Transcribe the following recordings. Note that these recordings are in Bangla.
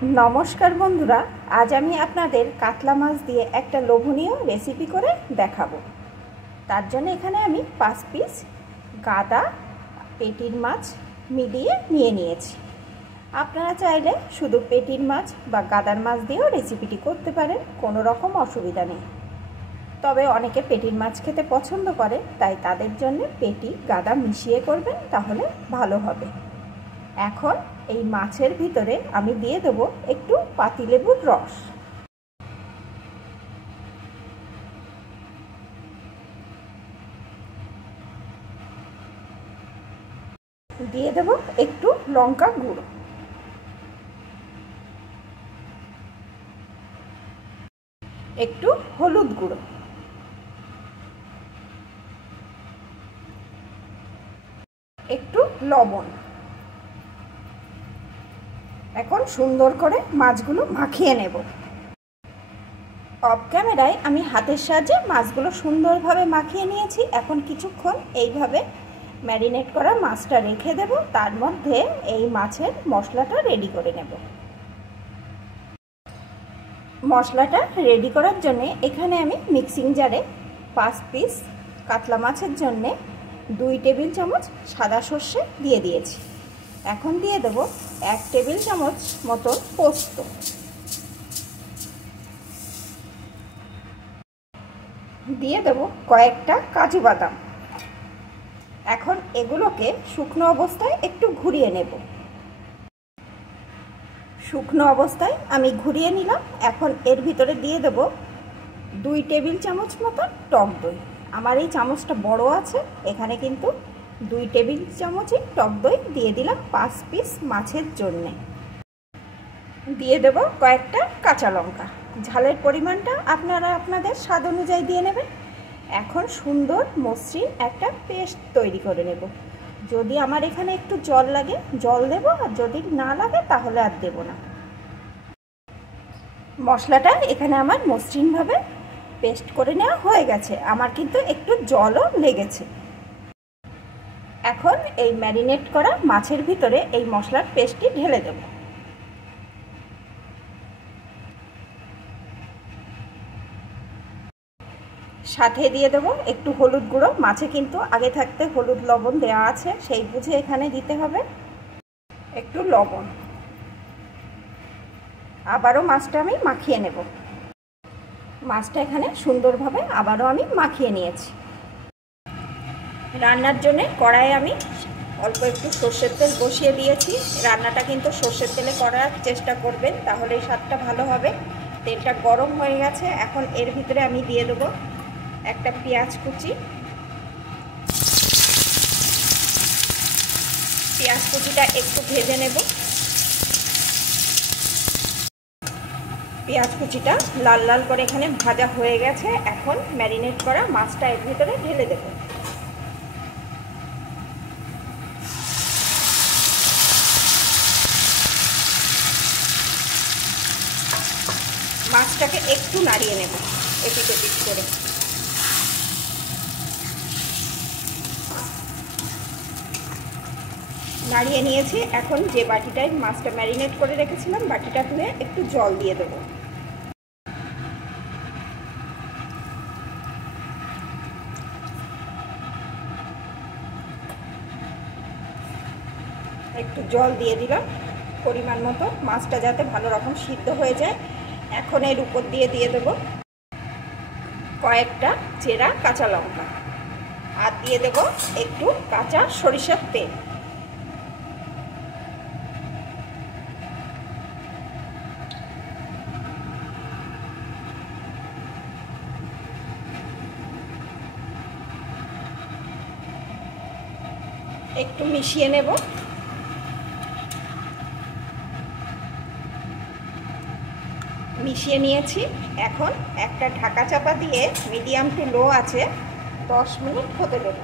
नमस्कार बंधुरा, आज आमी आपनादेर कातला माछ दिए एकटा लोभनीय रेसिपि करे देखाबो। तार जन्य एखाने आमी 5 पिस गादा पेटिर माछ मिलिए निये नियेछि। आपनारा चाइले शुधु पेटिर माछ बा गादार माछ दिएও रेसिपिटी करते पारेन, कोनो रकम असुविधा नेই। तबे अनेके पेटिर माछ खेते पछंद करे, ताई तादेर जन्य पेटी गादा मिशिए करबेन, ताहले भालो होबे। এখন এই মাছের ভিতরে আমি দিয়ে দেব একটু পাতিলেবুর রস। দিয়ে দেব একটু লঙ্কা গুঁড়ো, একটু হলুদ গুঁড়ো, একটু লবণ। এখন সুন্দর করে মাছগুলো মাখিয়ে নেব। অফ ক্যামেরায় আমি হাতের সাহায্যে মাছগুলো সুন্দরভাবে মাখিয়ে নিয়েছি। এখন কিছুক্ষণ এইভাবে ম্যারিনেট করা মাছটা রেখে দেব, তার মধ্যে এই মাছের মশলাটা রেডি করে নেব। মশলাটা রেডি করার জন্য এখানে আমি মিক্সিং জারে 5 পিস কাতলা মাছের জন্য 2 টেবিল চামচ সাদা সর্ষে দিয়ে দিয়েছি। এখন দিয়ে দেব 1 টেবিল চামচ মতো পোস্ত, দিয়ে দেব কয়েকটা কাজু বাদাম। এখন এগুলোকে শুকনো অবস্থায় একটু ঘুরিয়ে নেব। শুকনো অবস্থায় আমি ঘুরিয়ে নিলাম। এখন এর ভিতরে দিয়ে দেব 2 টেবিল চামচ মতো টক দই। আমার এই চামচটা বড় আছে, এখানে কিন্তু 2 টেবিল চামচই টক দই দিয়ে দিলাম 5 পিস মাছের জন্য। দিয়ে দেব কয়েকটা কাঁচা লঙ্কা। ঝালের পরিমাণটা আপনারা আপনাদের স্বাদ অনুযায়ী দিয়ে নেবেন। এখন সুন্দর মসৃণ একটা পেস্ট তৈরি করে নেব। যদি আমার এখানে একটু জল লাগে জল দেব, আর যদি না লাগে তাহলে আর দেব না। মশলাটা এখানে আমার মসৃণভাবে পেস্ট করে নেওয়া হয়ে গেছে। আমার কিন্তু একটু জলও লেগেছে। এখন এই ম্যারিনেট করা মাছের ভিতরে এই মশলার পেস্টটি ঢেলে দেব। সাথে দিয়ে দেব একটু হলুদ গুঁড়ো। মাছে কিন্তু আগে থাকতে হলুদ লবণ দেওয়া আছে, সেই বুঝে এখানে দিতে হবে একটু লবণ। আবারও মাছটা আমি মাখিয়ে নেব। মাছটা এখানে সুন্দরভাবে আবারও আমি মাখিয়ে নিয়েছি। রান্নার জন্য কড়াইয়ে আমি অল্প একটু সর্ষের তেল বসিয়ে দিয়েছি। রান্নাটা কিন্তু সর্ষের তেলে করার চেষ্টা করবেন, তাহলে স্বাদটা ভালো হবে। তেলটা গরম হয়ে গেছে। এখন এর ভিতরে আমি দিয়ে দেবো একটা পেঁয়াজ কুচি। পেঁয়াজ কুচিটা একটু ভেজে নেব। পেঁয়াজ কুচিটা লাল লাল করে এখানে ভাজা হয়ে গেছে। এখন ম্যারিনেট করা মাছটা এর ভিতরে ঢেলে দেব। মাছটাকে একটু নাড়িয়ে নেব এপিট ওপিট করে। নাড়িয়ে নিয়েছি। এখন যে বাটিটায় মাছটা ম্যারিনেট করে রেখেছিলাম বাটিটা ধুয়ে একটু জল দিয়ে দেব। একটু জল দিয়ে দিলাম পরিমাণ মতো, মাছটা যাতে ভালো রকম সিদ্ধ হয়ে যায়। এখন এর উপর দিয়ে দেব কয়েকটা চেরা কাঁচা লঙ্কা, আর দিয়ে দেব একটু কাঁচা সরিষার তেল। একটু মিশিয়ে নেব। মিশিয়ে নিয়েছি। এখন একটা ঢাকা চাপা দিয়ে মিডিয়াম টু লো আছে 10 মিনিট হতে দেব।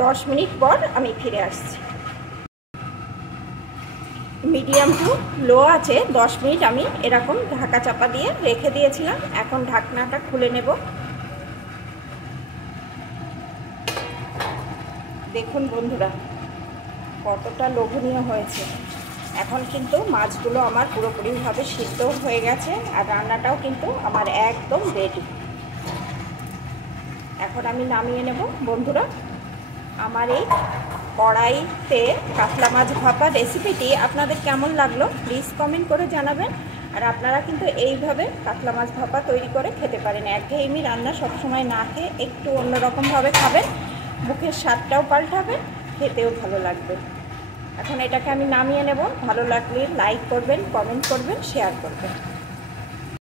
10 মিনিট পর আমি ফিরে আসছি। মিডিয়াম টু লো আছে 10 মিনিট আমি এরকম ঢাকা চাপা দিয়ে রেখে দিয়েছিলাম। এখন ঢাকনাটা খুলে নেব। দেখুন বন্ধুরা কতটা লোভনীয় হয়েছে। এখন কিন্তু মাছগুলো আমার পুরোপুরিভাবে সিদ্ধ হয়ে গেছে আর রান্নাটাও কিন্তু আমার একদম রেডি। এখন আমি নামিয়ে নেব বন্ধুরা। আমার এই কড়াইতে কাতলা মাছ ভাপা রেসিপিটি আপনাদের কেমন লাগলো প্লিজ কমেন্ট করে জানাবেন। আর আপনারা কিন্তু এইভাবে কাতলা মাছ ভাপা তৈরি করে খেতে পারেন। একঘেয়েমি রান্না সবসময় না খেয়ে একটু অন্যরকমভাবে খাবেন, মুখের স্বাদটাও পাল্টাবে, খেতেও ভালো লাগবে। এখন এটাকে আমি নামিয়ে নেব। ভালো লাগলে লাইক করবেন, কমেন্ট করবেন, শেয়ার করবেন।